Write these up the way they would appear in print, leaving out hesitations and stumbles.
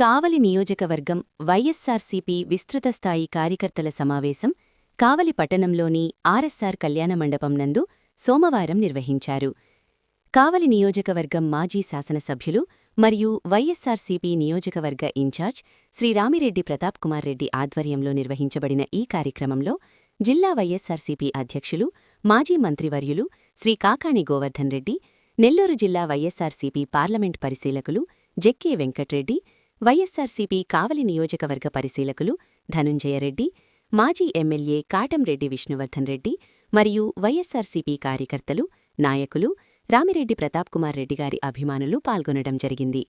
కావలి నియోజకవర్గం వైఎస్సార్సీపీ విస్తృతస్థాయి కార్యకర్తల సమావేశం కావలి పట్టణంలోని ఆర్ఎస్ఆర్ కళ్యాణ మండపం నందు సోమవారం నిర్వహించారు. కావలి నియోజకవర్గం మాజీ శాసనసభ్యులు మరియు వైఎస్సార్సీపీ నియోజకవర్గ ఇన్ఛార్జ్ శ్రీ రామిరెడ్డి ప్రతాప్ కుమార్ రెడ్డి ఆధ్వర్యంలో నిర్వహించబడిన ఈ కార్యక్రమంలో జిల్లా వైఎస్సార్సీపీ అధ్యక్షులు మాజీ మంత్రివర్యులు శ్రీ కాకాణి గోవర్ధన్ రెడ్డి, నెల్లూరు జిల్లా వైఎస్సార్సీపీ పార్లమెంట్ పరిశీలకులు జెక్కే వెంకట్రెడ్డి, వైఎస్సార్సీపీ కావలి నియోజకవర్గ పరిశీలకులు ధనుంజయరెడ్డి, మాజీ ఎమ్మెల్యే కాటంరెడ్డి విష్ణువర్ధన్ రెడ్డి మరియు వైఎస్సార్సీపీ కార్యకర్తలు, నాయకులు, రామిరెడ్డి ప్రతాప్ కుమార్ రెడ్డి గారి అభిమానులు పాల్గొనడం జరిగింది.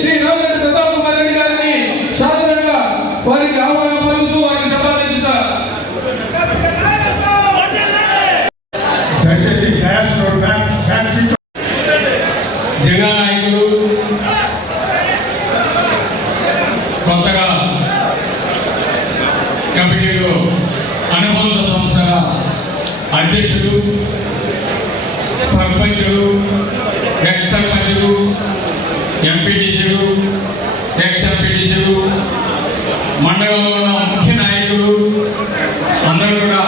శ్రీ రామిరెడ్డి ప్రతాప్ కుమార్ రెడ్డి గారిని సాధారణంగా వారికి ఆహ్వానం పలుకుతూ వారిని సంపాదించారు. జగన్ నాయకులు కొత్తగా కమిటీలో అనుబంధ సంస్థల అధ్యక్షులు, సర్పంచులు, ఎక్స్ సర్పంచులు, ఎంపీటీసీలు, ఎక్స్ ఎంపీటీసీలు, మండలంలో ఉన్న ముఖ్య నాయకులు అందరూ కూడా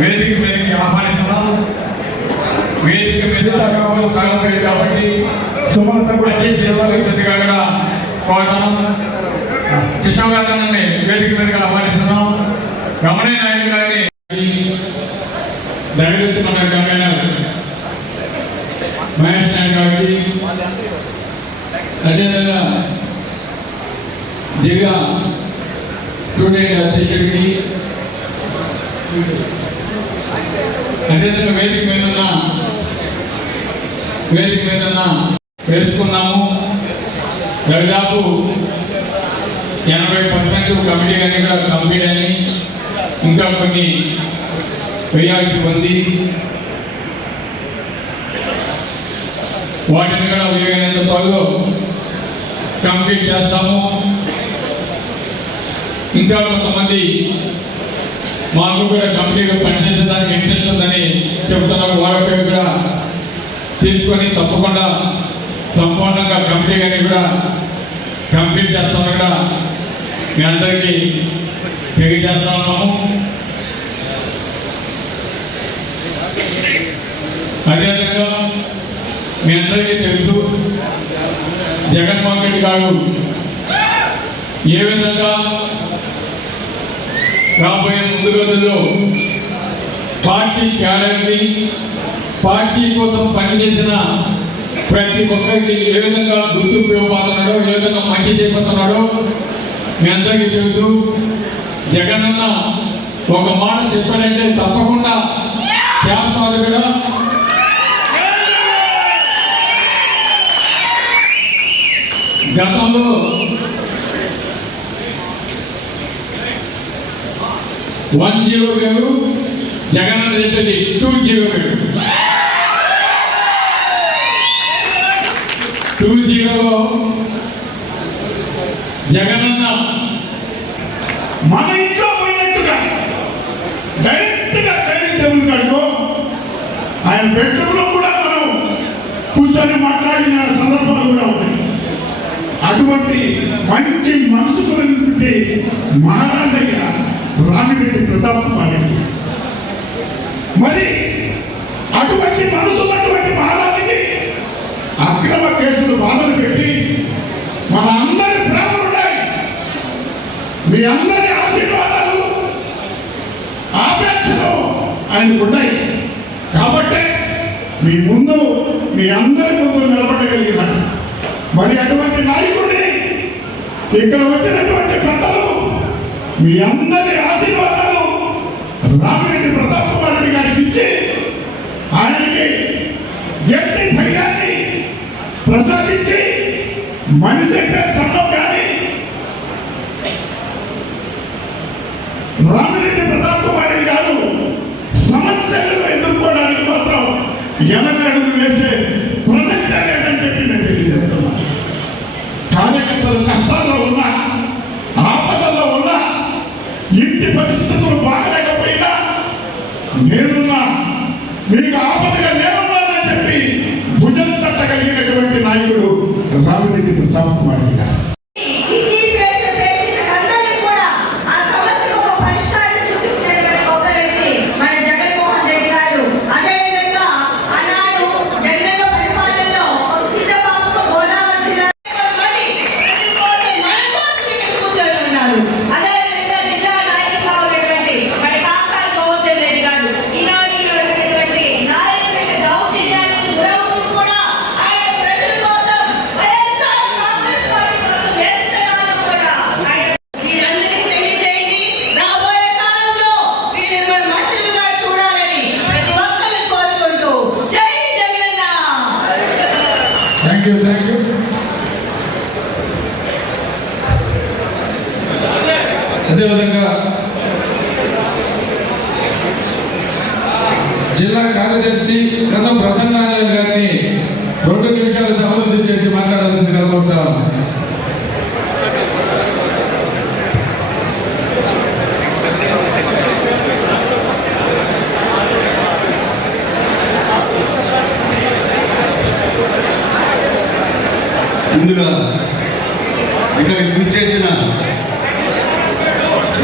వేదిక మీదకి ఆహ్వానిస్తున్నాం. వేదిక మీద కాకపోయింది కాబట్టి సుమంతగా కూడా కోరుతున్నాం. కృష్ణవర్ధనాన్ని వేదిక మీదకి ఆహ్వానిస్తున్నాం. రమణయ్య నాయుడు గారిని దయచేసి మన కన్వీనర్ మహేష్ నాయుడు గారికి, అదేవిధంగా జిల్లా స్టూడెంట్ అధ్యక్షుడికి, అదేవిధంగా వేదిక మీద వేసుకున్నాము. దాదాపు 80% కమిటీ కానీ కూడా కంప్లీట్ అని, ఇంకా కొన్ని వేయాల్సి ఉంది. వాటిని కూడా వీలైనంత త్వరలో కంప్లీట్ చేస్తాము. ఇంకా కొంతమంది మాకు కూడా కంపెనీలో పనిచేసేదానికి ఇంట్రెస్ట్ ఉందని చెబుతున్నారు. వారిపై కూడా తీసుకొని తప్పకుండా సంపూర్ణంగా కంపెనీ కూడా కంప్లీట్ చేస్తామని కూడా మీ అందరికీ తెలియజేస్తా ఉన్నాము. అదేవిధంగా మీ అందరికీ తెలుసు జగన్మోహన్ రెడ్డి గారు ఏ విధంగా రాబోయే ముందు రోజుల్లో పార్టీ క్యాడర్ని పార్టీ కోసం పనిచేసిన ప్రతి ఒక్కరికి ఏ విధంగా గుర్తింపు ఇవ్వబోతున్నాడో, ఏ విధంగా మంచి చేయబోతున్నాడో మీ అందరికీ తెలుసు. జగనన్న ఒక మాట చెప్పాడంటే తప్పకుండా చేస్తాడు కూడా. గతంలో వన్ జీరో వేరు, జగనన్న చెప్పేది 2-0 వేరు. 2-0లో జగనన్న మన ఇంట్లో పోయినట్టుగా డైరెక్ట్గా డైనింగ్ టేబుల్ కాడుకో ఆయన బెడ్రూమ్లో కూడా మనం కూర్చొని మాట్లాడిన సందర్భాలు కూడా ఉన్నాయి. అటువంటి మంచి మనసు కలిగినటువంటి మహారాజయ్య రామిరెడ్డి ప్రతాప్ కుమార్ రెడ్డి. మరి అటువంటి మనసు ఉన్నటువంటి మహారాజుకి అక్రమ కేసులు బాధలు పెట్టి మన అందరి ప్రేమలు ఉన్నాయి, మీ అందరి ఆశీర్వాదాలు ఆపేక్షలు ఆయనకు ఉన్నాయి. కాబట్టి మీ ముందు మీ అందరి ముందు నిలబడగలిగినాడు. మరి అటువంటి నాయకుడిని ఇక్కడ వచ్చినటువంటి పెద్దలు మీ అందరి ఆశీర్వాదాలు రామిరెడ్డి ప్రతాప్ కుమార్ రెడ్డి గారికి ఇచ్చి ఆయనకి గట్టి ధైర్యాన్ని ప్రసాదించి మనిషి అంటే సొంతం కానీ రామిరెడ్డి ప్రతాప్ కుమార్ రెడ్డి గారు సమస్యలను ఎదుర్కోవడానికి మాత్రం వెనకడుగు వేసే ప్రసక్తే లేదని చెప్పి నేను తెలియజేస్తున్నాను. కార్యకర్తలు కష్టాల్లో ఉన్నా, ఆపదల్లో ఉన్నా, ఇంటి పరిస్థితులు బాగలేకపోయినా నేనున్నా, మీకు ఆపదగా నేనున్నానని చెప్పి భుజం తట్టగలిగినటువంటి నాయకుడు రామిరెడ్డి ప్రతాప్ కుమార్ రెడ్డి గారు. Thank you. అదేవిధంగా జిల్లా కార్యదర్శి గతం ప్రసన్నారాయణ గారిని 2 నిమిషాలు సభను చేసి మాట్లాడాల్సిందిగా కోరుతాం. ముందుగా ఇక్కడికి విచ్చేసిన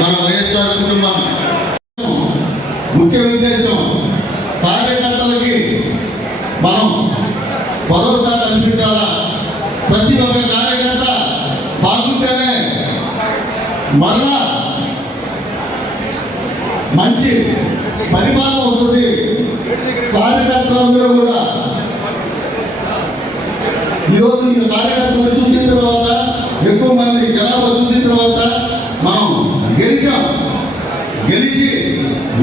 మన వైఎస్ఆర్ కుటుంబం ముఖ్య ఉద్దేశం కార్యకర్తలకి మనం భరోసా కల్పించాలా. ప్రతి ఒక్క కార్యకర్త బాగుంటేనే మరలా మంచి పరిపాలన వస్తుంది. కార్యకర్తలందరూ కూడా ఈరోజు ఈ కార్యకర్తలు చూసిన తర్వాత, ఎక్కువ మంది జనాభా చూసిన తర్వాత మనం గెలిచి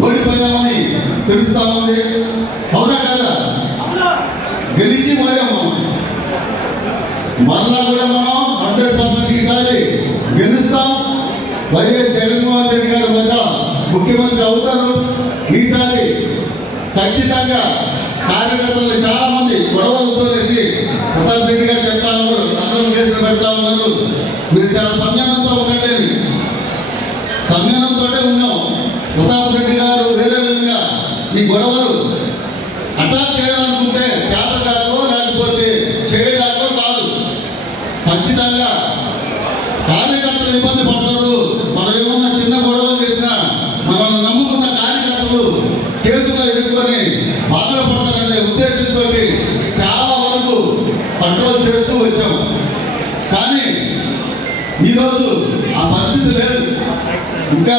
ఓడిపోయామని తెలుస్తా ఉంది. అవునా కదా? గెలిచి ఓడాము. మరలా కూడా మనం 100% ఈసారి గెలుస్తాం. వైఎస్ జగన్మోహన్ రెడ్డి గారు వద్ద ముఖ్యమంత్రి అవుతారు. ఈసారి ఖచ్చితంగా కార్యకర్తలు చాలా మంది గొడవలతో వేసి ప్రతాప్ రెడ్డి గారు చెప్తా ఉన్నారు, అక్రమ కేసులు పెడతా ఉన్నారు. మీరు చాలా సంయమనంతో ఉండండి. సంయమనంతో ఉన్నాం. ప్రతాప్ రెడ్డి గారు వేరే విధంగా ఈ గొడవలు అటాక్ చేయాలనుకుంటే చేతగాకో లేకపోతే చేయడాకో కాదు. ఖచ్చితంగా కార్యకర్తలు ఇబ్బంది పడతారు. మనం ఏమన్నా చిన్న గొడవలు చేసినా మనల్ని నమ్ముకున్న కార్యకర్తలు కేసులో ఎదుర్కొని బాధలు పడతారనే ఉద్దేశంతో చాలా వరకు కంట్రోల్ చేస్తూ వచ్చాం. కానీ ఈరోజు ఆ పరిస్థితి లేదు, ఇంకా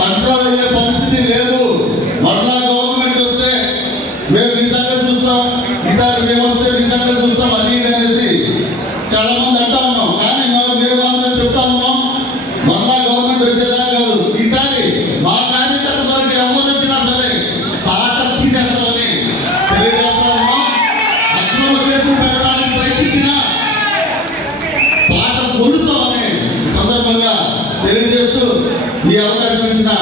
కంట్రోల్ అయ్యే పరిస్థితి లేదు. మరలా గవర్నమెంట్ వస్తే మేము మీ సంగతి చూస్తాం, ఈసారి మేము వస్తే మీ సంగతి చూస్తాం, అది ఇది అనేసి చాలా మంది అంటా ఉన్నాం. కానీ మేము అందరం చెప్తా ఉన్నాం, మరలా గవర్నమెంట్ వచ్చేదా కాదు, ఈసారి మా కార్యకర్తలకి ఎవరు వచ్చినా సరే తాట తీసేస్తామని తెలియజేస్తా ఉన్నాం. అక్రమ కేసులు పెట్టడానికి ప్రయత్నించినా తాట కొలుస్తామని సందర్భంగా తెలియజేస్తూ ఈ అవకాశం ఇచ్చిన